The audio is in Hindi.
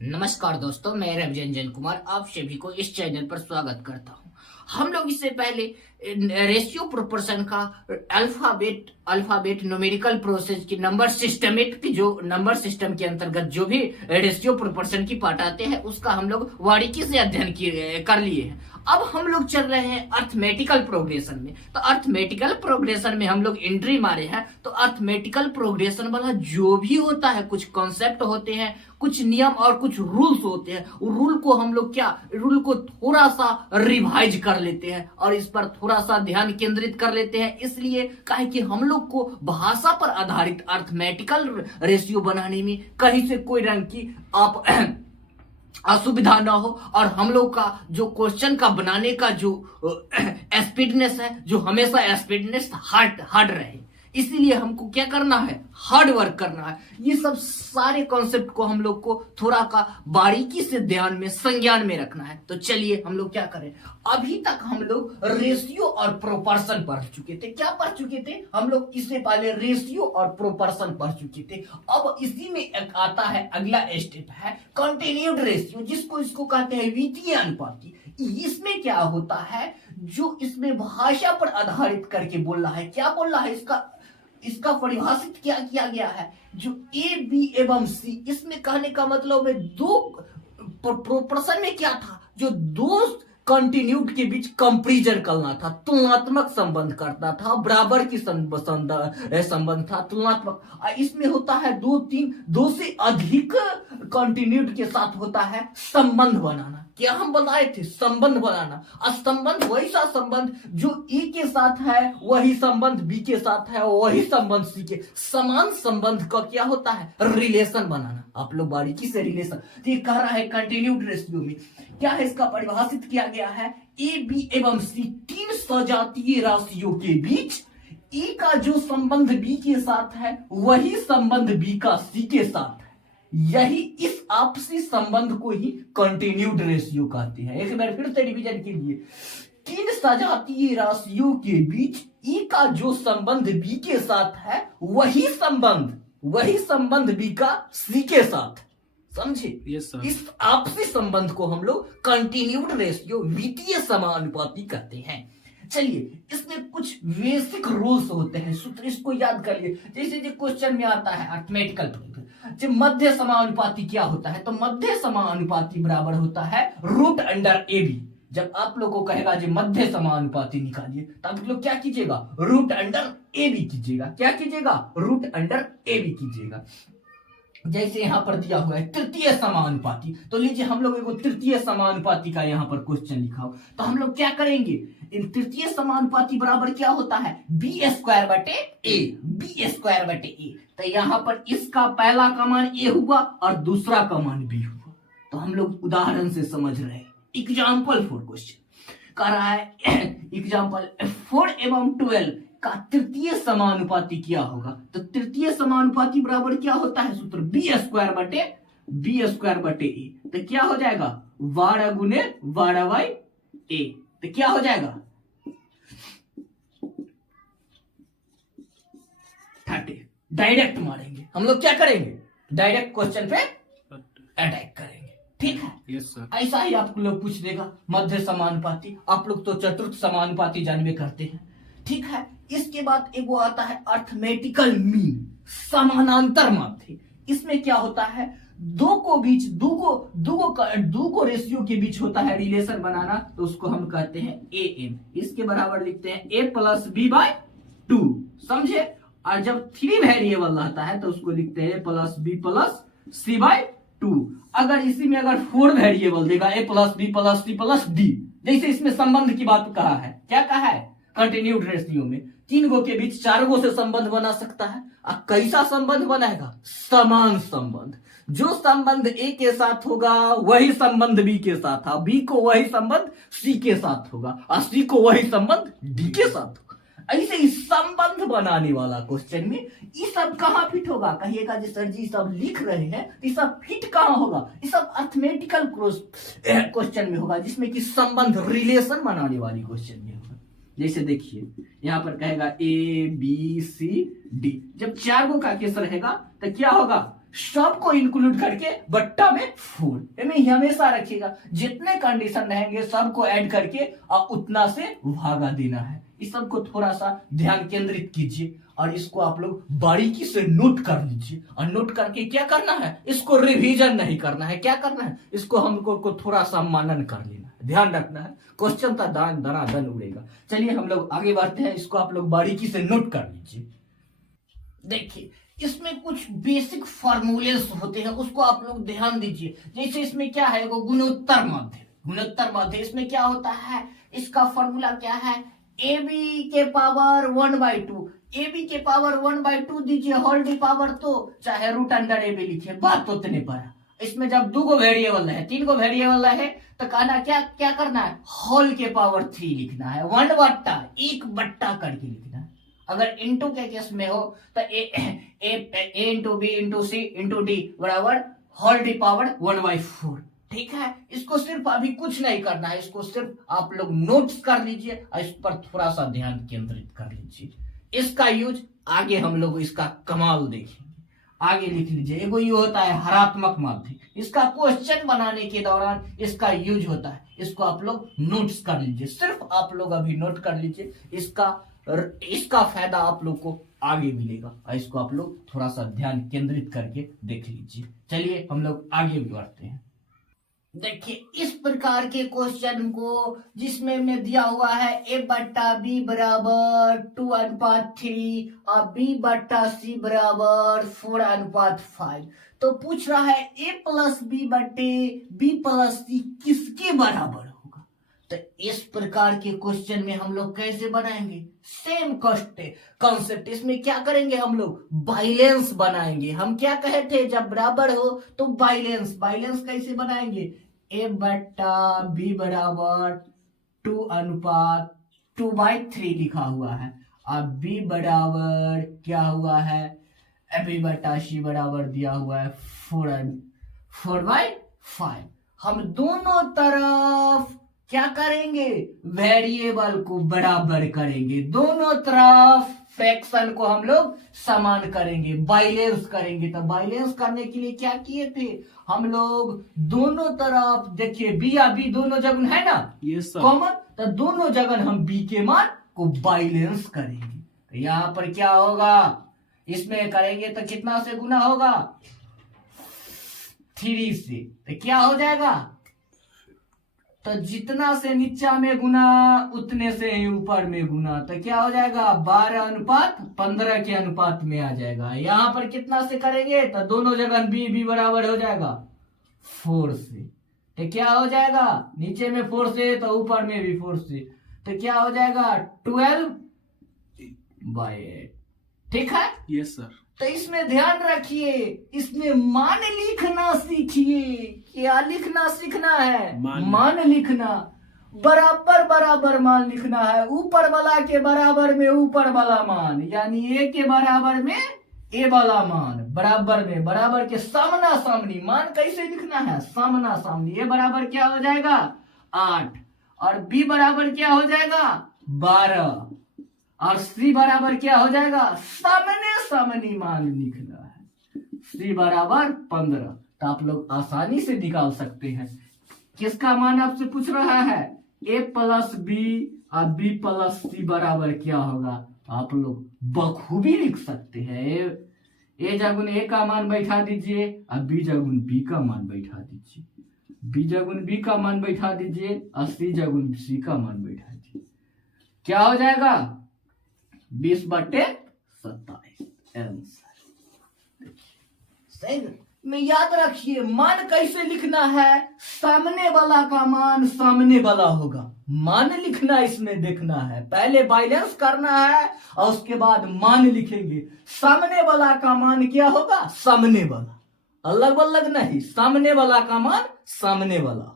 नमस्कार दोस्तों, मैं रविरंजन कुमार आप सभी को इस चैनल पर स्वागत करता हूं। हम लोग इससे पहले रेशियो प्रोपोर्शन का अल्फाबेट न्यूमेरिकल प्रोसेस की नंबर सिस्टमेट की जो नंबर सिस्टम के अंतर्गत जो भी रेशियो प्रोपोर्शन की पार्ट आते हैं उसका हम लोग बारीकी से अध्ययन कर लिए हैं। अब हम लोग चल रहे हैं अर्थमेटिकल प्रोग्रेशन में। तो अर्थमेटिकल प्रोग्रेशन में हम लोग एंट्री मारे हैं। तो अर्थमेटिकल प्रोग्रेशन वाला जो भी होता है, कुछ कॉन्सेप्ट होते हैं, कुछ नियम और कुछ रूल्स होते हैं। रूल को हम लोग रूल को थोड़ा सा रिवाइज कर लेते हैं और इस पर थोड़ा सा ध्यान केंद्रित कर लेते हैं। इसलिए काहे कि हम लोग को भाषा पर आधारित अर्थमेटिकल रेशियो बनाने में कहीं से कोई रंग की आप असुविधा ना हो और हम लोग का जो क्वेश्चन का बनाने का जो स्पीडनेस है, जो हमेशा स्पीडनेस हार्ड रहे। इसीलिए हमको क्या करना है, हार्ड वर्क करना है। ये सब सारे कॉन्सेप्ट को हम लोग को थोड़ा का बारीकी से ध्यान में संज्ञान में रखना है। तो चलिए हम लोग क्या करें। अभी तक हम लोग रेशियो और प्रोपोर्शन पढ़ चुके थे। क्या पढ़ चुके थे हम लोग? इससे पहले रेशियो और प्रोपोर्शन पढ़ चुके थे। अब इसी में एक आता है, अगला स्टेप है कंटिन्यूड रेशियो, इसको कहते हैं वित्तीय अनुपाती। इसमें क्या होता है, जो इसमें भाषा पर आधारित करके बोल रहा है। क्या बोल रहा है, इसका परिभाषित क्या किया गया है, जो ए बी एवं सी, इसमें कहने का मतलब है दो प्रोपोर्शन में क्या था, जो दो कंटिन्यूड के बीच कंपैरिजन करना था, तुलनात्मक संबंध करता था, बराबर की संबंध था, तुलनात्मक। इसमें होता है दो से अधिक कंटिन्यूड के साथ होता है संबंध बनाना। क्या हम बताए थे, संबंध बनाना। संबंध वैसा संबंध जो ए के साथ है वही संबंध बी के साथ है, वही संबंध सी के, समान संबंध का क्या होता है, रिलेशन बनाना। आप लोग बारीकी से रिलेशन, तो ये कह रहा है कंटिन्यूड रेशियो में क्या है, इसका परिभाषित किया गया है, ए बी एवं सी तीन सजातीय राशियों के बीच ए का जो संबंध बी के साथ है वही संबंध बी का सी के साथ है। यही इस आपसी संबंध को ही कंटिन्यूड रेशियो कहते हैं। एक बार फिर से रिवीजन के लिए, तीन सजातीय राशियों के बीच ए का जो संबंध बी के साथ है वही संबंध बी का सी के साथ। समझे? Yes sir. इस आपसी संबंध को हम लोग कंटिन्यूड रेशियो, वित्तीय समानुपाती कहते हैं। चलिए, इसमें कुछ बेसिक रूल्स होते हैं, सूत्र, इसको याद कर लिए। जैसे जो क्वेश्चन में आता है अर्थमेटिकल, जब मध्य समानुपाती क्या होता है, तो मध्य समानुपाती बराबर होता है रूट अंडर ए बी। जब आप लोग को कहेगा जो मध्य समानुपाती निकालिए, तो आप लोग क्या कीजिएगा, रूट अंडर ए बी कीजिएगा। क्या कीजिएगा, रूट अंडर ए बी कीजिएगा। जैसे यहां पर दिया हुआ है तृतीय समानुपाती, तो लीजिए हम लोग एक तृतीय समानुपाती का यहां पर क्वेश्चन लिखा हो, तो हम लोग क्या करेंगे, इन तृतीय समानुपाती बराबर क्या होता है, बी स्क्वायर बटे ए। तो यहां पर इसका पहला का मान ए हुआ और दूसरा का मान बी हुआ। तो हम लोग उदाहरण से समझ रहे हैं। एग्जाम्पल फॉर क्वेश्चन कर रहा है, एग्जाम्पल 4 एवं 12 का तृतीय समानुपाती क्या होगा। तो तृतीय समानुपाती बराबर क्या होता है, सूत्र बी स्क्वायर बटे ए। तो क्या हो जाएगा, 12 गुने 12 बाई ए। तो क्या हो जाएगा 30। डायरेक्ट मारेंगे हम लोग, क्या करेंगे, डायरेक्ट क्वेश्चन पे अटैक करेंगे। ठीक है, यस सर। ऐसा ही आप लोग पूछ देगा मध्य समानुपाती। आप लोग तो चतुर्थ समानुपाती जानवे करते हैं। ठीक है, इसके बाद एक वो आता है अर्थमेटिकल मीन, समानांतर माध्य। इसमें क्या होता है, दो को रेशियो के बीच होता है रिलेशन बनाना, तो उसको हम कहते हैं ए एम। इसके बराबर लिखते हैं ए प्लस बी बाय 2। समझे? और जब 3 वेरिएबल रहता है तो उसको लिखते हैं A plus B plus C by 2। अगर इसी में अगर 4 वेरिएबल देगा, A plus B plus C plus D, जैसे इसमें संबंध की बात कहा है, क्या कहा है, कंटिन्यूड रेशियो में 3 गो के बीच 4 गो से संबंध बना सकता है। कैसा संबंध बनाएगा, समान संबंध। जो संबंध ए के साथ होगा वही संबंध बी के साथ है, बी को वही संबंध सी के साथ होगा और सी को वही संबंध डी के साथ होगा। ऐसे ही संबंध बनाने वाला क्वेश्चन में ये सब कहां फिट होगा, कहिएगा जी सर जी सब लिख रहे हैं, ये सब फिट कहां होगा, ये सब अर्थमेटिकल क्वेश्चन में होगा, जिसमें कि संबंध, रिलेशन बनाने वाली क्वेश्चन में होगा। जैसे देखिए यहां पर कहेगा ए बी सी डी, जब 4 गो का केस रहेगा तो क्या होगा, सबको इंक्लूड करके बट्टा में 4 में हमेशा रखिएगा, जितने कंडीशन रहेंगे सबको ऐड करके और उतना से भागा देना है। इस सबको थोड़ा सा ध्यान केंद्रित कीजिए और इसको आप लोग बारीकी से नोट कर लीजिए। और नोट करके क्या करना है, इसको रिवीजन नहीं करना है, क्या करना है, इसको हमको को थोड़ा सा मनन कर लेना है, ध्यान रखना है। क्वेश्चन तो दनादन उड़ेगा। चलिए हम लोग आगे बढ़ते हैं, इसको आप लोग बारीकी से नोट कर लीजिए। देखिए इसमें कुछ बेसिक फॉर्मूलेस होते हैं, उसको आप लोग ध्यान दीजिए। जैसे इसमें क्या है, वो गुणोत्तर माध्य। गुणोत्तर माध्य इसमें क्या होता है, इसका फॉर्मूला क्या है, ए बी के पावर 1/2, ए बी के पावर 1/2 दीजिए होल डी पावर, तो चाहे रूट अंडर ए बी लिखिए, बात उतने पर। इसमें जब 2 गो वेरिएबल है, 3 गो वेरिएबल है, तो कहना क्या क्या करना है, होल के पावर 3 लिखना है, 1/1 करके लिखना है। अगर इंटू के केस में हो तो ए इंटू बी इंटू सी इंटू डी बराबर होल डी पावर 1/4। ठीक है, इसको सिर्फ अभी कुछ नहीं करना है, इसको सिर्फ आप लोग नोट्स कर लीजिए और इस पर थोड़ा सा ध्यान केंद्रित कर लीजिए। इसका यूज आगे हम लोग इसका कमाल देखेंगे। आगे लिख लीजिए, एगो ये होता है हरात्मक माध्य, इसका क्वेश्चन बनाने के दौरान इसका यूज होता है, इसको आप लोग नोट्स कर लीजिए, सिर्फ आप लोग अभी नोट कर लीजिए। इसका फायदा आप लोग को आगे मिलेगा और इसको आप लोग थोड़ा सा ध्यान केंद्रित करके देख लीजिए। चलिए हम लोग आगे बढ़ते हैं। देखिए इस प्रकार के क्वेश्चन को जिसमें में दिया हुआ है A/B बराबर 2:3 और B/C बराबर 4:5, तो पूछ रहा है A+B/B+C किसके बराबर होगा। तो इस प्रकार के क्वेश्चन में हम लोग कैसे बनाएंगे, सेम कॉन्सेप्ट। इसमें क्या करेंगे, हम लोग बाइलेंस बनाएंगे। हम क्या कहे थे, जब बराबर हो तो बाइलेंस कैसे बनाएंगे, A/B बराबर 2:2/3 लिखा हुआ है और B बराबर क्या हुआ है, B/C बराबर दिया हुआ है 4/5। हम दोनों तरफ क्या करेंगे, वेरिएबल को बराबर करेंगे, दोनों तरफ फ्रैक्शन को हम लोग समान करेंगे, बाइलेंस करेंगे। तो बाइलेंस करने के लिए क्या किए थे हम लोग, दोनों तरफ देखिए बी या बी दोनों जगह है ना, यस सर, कॉमन, तो दोनों जगह हम बी के मान को बाइलेंस करेंगे। तो यहाँ पर क्या होगा, इसमें करेंगे तो कितना से गुना होगा, 3 से, तो क्या हो जाएगा, तो जितना से नीचा में गुना उतने से ही ऊपर में गुना, तो क्या हो जाएगा 12:15 के अनुपात में आ जाएगा। यहाँ पर कितना से करेंगे, तो दोनों जगह बी बराबर हो जाएगा 4 से, तो क्या हो जाएगा, नीचे में 4 से तो ऊपर में भी 4 से, तो क्या हो जाएगा 12/8। ठीक है, यस सर। तो इसमें ध्यान रखिए, इसमें मान लिखना सीखिए। क्या लिखना सीखना है, मान लिखना, बराबर मान लिखना है, ऊपर वाला के बराबर में ऊपर वाला मान, यानी ए के बराबर में ए वाला मान, बराबर के सामना सामनी मान कैसे लिखना है, सामना सामनी। ए बराबर क्या हो जाएगा 8 और बी बराबर क्या हो जाएगा 12 और सी बराबर क्या हो जाएगा, सामने सामनी मान लिखना है, सी बराबर 15। तो आप लोग आसानी से निकाल सकते हैं। किसका मान आपसे पूछ रहा है, A+B और B+C बराबर क्या होगा, आप लोग बखूबी लिख सकते हैं। ए जगुन ए का मान बैठा दीजिए और बी जगुन बी का मान बैठा दीजिए, बी जगुन बी का मान बैठा दीजिए और सी जगुन सी का मान बैठा दीजिए। क्या हो जाएगा 20/27 आंसर। सही में याद रखिए, मान कैसे लिखना है, सामने वाला का मान सामने वाला होगा, मान लिखना इसमें देखना है, पहले बाइलेंस करना है और उसके बाद मान लिखेंगे। सामने वाला का मान क्या होगा, सामने वाला, अलग अलग नहीं, सामने वाला का मान सामने वाला।